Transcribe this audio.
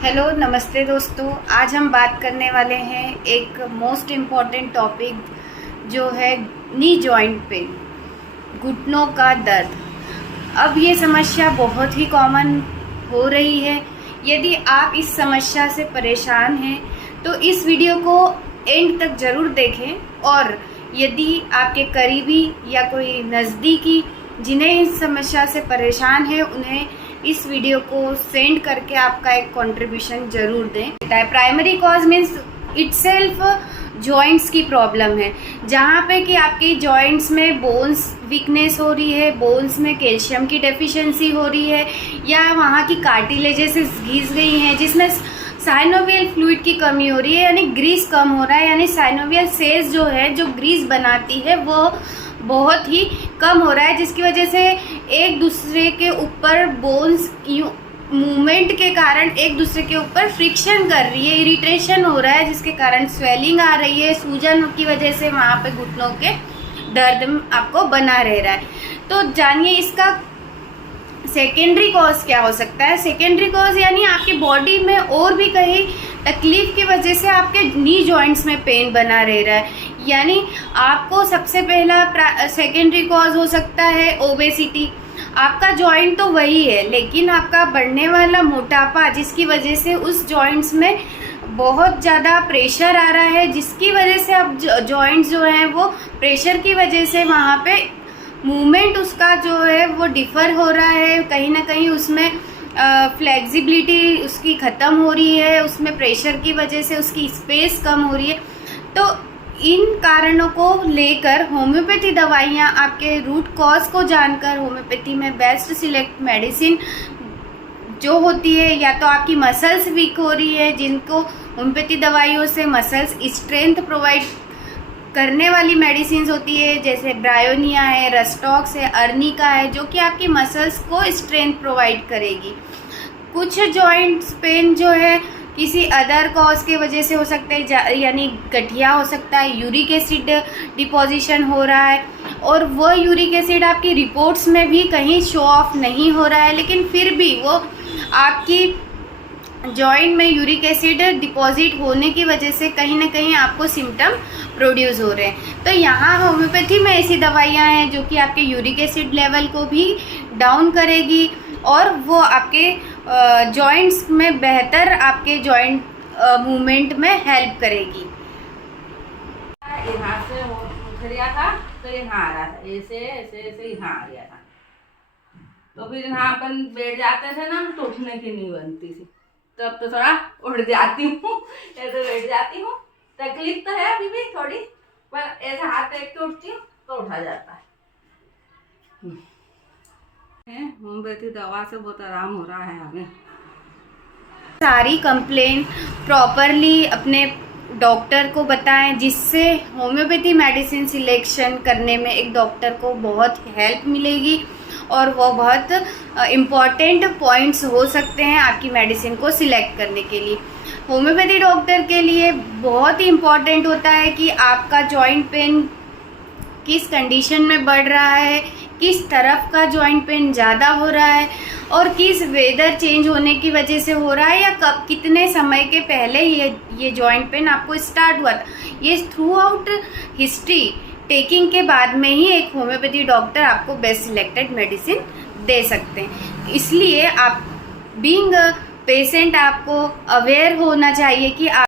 Hello नमस्ते दोस्तों, आज हम बात करने वाले हैं एक मोस्ट इम्पॉर्टेंट टॉपिक जो है नी जॉइंट पेन, घुटनों का दर्द। अब ये समस्या बहुत ही कॉमन हो रही है। यदि आप इस समस्या से परेशान हैं तो इस वीडियो को एंड तक ज़रूर देखें, और यदि आपके करीबी या कोई नज़दीकी जिन्हें इस समस्या से परेशान है उन्हें इस वीडियो को सेंड करके आपका एक कंट्रीब्यूशन जरूर दें। Primary cause means itself joints की प्रॉब्लम है, जहाँ पे कि आपकी जॉइंट्स में बोन्स वीकनेस हो रही है, बोन्स में कैल्शियम की डेफिशिएंसी हो रही है, या वहाँ की कार्टिलेजेस घिस गई हैं जिसमें साइनोवियल फ्लूइड की कमी हो रही है, यानी ग्रीस कम हो रहा है, यानी साइनोवियल सेल्स जो है जो ग्रीस बनाती है वो बहुत ही कम हो रहा है, जिसकी वजह से एक दूसरे के ऊपर बोन्स मूवमेंट के कारण एक दूसरे के ऊपर फ्रिक्शन कर रही है, इरिटेशन हो रहा है, जिसके कारण स्वेलिंग आ रही है, सूजन की वजह से वहाँ पे घुटनों के दर्द आपको बना रह रहा है। तो जानिए इसका सेकेंडरी कॉज क्या हो सकता है। सेकेंडरी कॉज यानी आपकी बॉडी में और भी कहीं तकलीफ की वजह से आपके नी जॉइंट्स में पेन बना रह रहा है, यानी आपको सबसे पहला सेकेंडरी कॉज हो सकता है ओबेसिटी। आपका जॉइंट तो वही है, लेकिन आपका बढ़ने वाला मोटापा जिसकी वजह से उस जॉइंट्स में बहुत ज़्यादा प्रेशर आ रहा है, जिसकी वजह से अब जॉइंट्स जो हैं वो प्रेशर की वजह से वहाँ पे मूवमेंट उसका जो है वो डिफ़र हो रहा है, कहीं ना कहीं उसमें फ्लेक्सिबिलिटी उसकी ख़त्म हो रही है, उसमें प्रेशर की वजह से उसकी स्पेस कम हो रही है। तो इन कारणों को लेकर होम्योपैथी दवाइयाँ आपके रूट कॉज को जानकर होम्योपैथी में बेस्ट सिलेक्ट मेडिसिन जो होती है, या तो आपकी मसल्स वीक हो रही है जिनको होम्योपैथी दवाइयों से मसल्स स्ट्रेंथ प्रोवाइड करने वाली मेडिसिन होती है, जैसे ब्रायोनिया है, रस्टॉक्स है, अर्निका है, जो कि आपकी मसल्स को स्ट्रेंथ प्रोवाइड करेगी। कुछ जॉइंट्स पेन जो है किसी अदर कॉज के वजह से हो सकता है, यानी गठिया हो सकता है, यूरिक एसिड डिपोजिशन हो रहा है, और वो यूरिक एसिड आपकी रिपोर्ट्स में भी कहीं शो ऑफ नहीं हो रहा है, लेकिन फिर भी वो आपकी जॉइंट में यूरिक एसिड डिपॉजिट होने की वजह से कहीं ना कहीं आपको सिम्टम प्रोड्यूस हो रहे हैं। तो यहाँ होम्योपैथी में ऐसी दवाइयाँ हैं जो कि आपके यूरिक एसिड लेवल को भी डाउन करेगी, और वो आपके जॉइंट्स में बेहतर आपके जॉइंट मूवमेंट में हेल्प करेगी। यहाँ से उठ रहा था तो यहाँ आ रहा था, ऐसे ऐसे ऐसे यहाँ आ गया था, तो फिर यहाँ अपन बैठ जाते थे ना तो उठने की नहीं बनती थी, तो अब तो थोड़ा उठ जाती हूँ, ऐसे बैठ जाती हूँ। तकलीफ तो है अभी भी थोड़ी, पर ऐसे हाथ टेक के उठती हूँ तो उठा जाता है। होम्योपैथी दवा से बहुत आराम हो रहा है हमें। सारी कंप्लेन प्रॉपरली अपने डॉक्टर को बताएं, जिससे होम्योपैथी मेडिसिन सिलेक्शन करने में एक डॉक्टर को बहुत हेल्प मिलेगी, और वो बहुत इम्पॉर्टेंट पॉइंट्स हो सकते हैं आपकी मेडिसिन को सिलेक्ट करने के लिए। होम्योपैथी डॉक्टर के लिए बहुत ही इम्पॉर्टेंट होता है कि आपका जॉइंट पेन किस कंडीशन में बढ़ रहा है, किस तरफ का जॉइंट पेन ज़्यादा हो रहा है, और किस वेदर चेंज होने की वजह से हो रहा है, या कब कितने समय के पहले ये जॉइंट पेन आपको स्टार्ट हुआ था। ये थ्रू आउट हिस्ट्री टेकिंग के बाद में ही एक होम्योपैथी डॉक्टर आपको बेस्ट सिलेक्टेड मेडिसिन दे सकते हैं। इसलिए आप बीइंग पेशेंट आपको अवेयर होना चाहिए कि आप